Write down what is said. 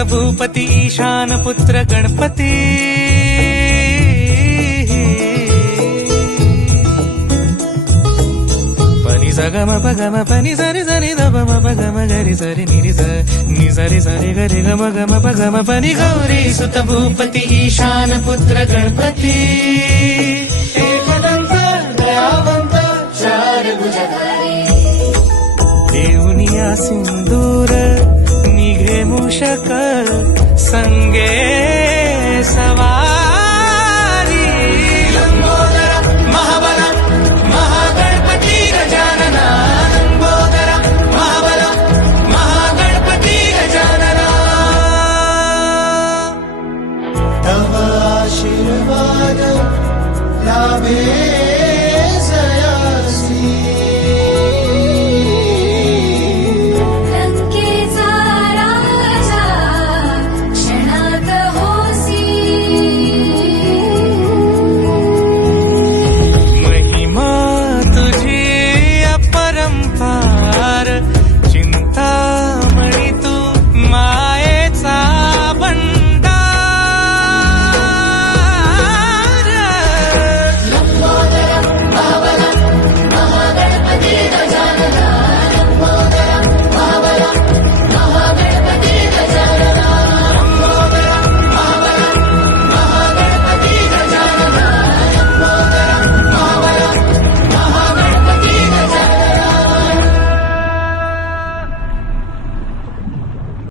ಭೂತ ಭೂಪತಿ ಈಶಾನ ಪುತ್ರ ಗಣಪತಿ ಪನಿ ಸಗಮ ಪಗಮ ಪನಿ ಸರಿ ಸರಿ ದ ಮ ಪಗಮ ಗರಿ ಸರಿ ನಿರಿ ಸ ನಿ ಸರಿ ಸರಿ ಗರಿ ಗಮ ಗಮ ಪಗಮ ಪನಿ ಗೌರಿ ಸುತ ಭೂಪತಿ ಈಶಾನ ಪುತ್ರ ಗಣಪತಿ ಏಕದಂತ ದಯಾವಂತ ಶಾರ ಭುಜಧಾರಿ ದೇವುನಿಯ ಸಿಂಧೂರ मूषक संगे सवारी। लंबोदर महाबल महागणपती गजानना। लंबोदर महाबल महागणपती गजानना।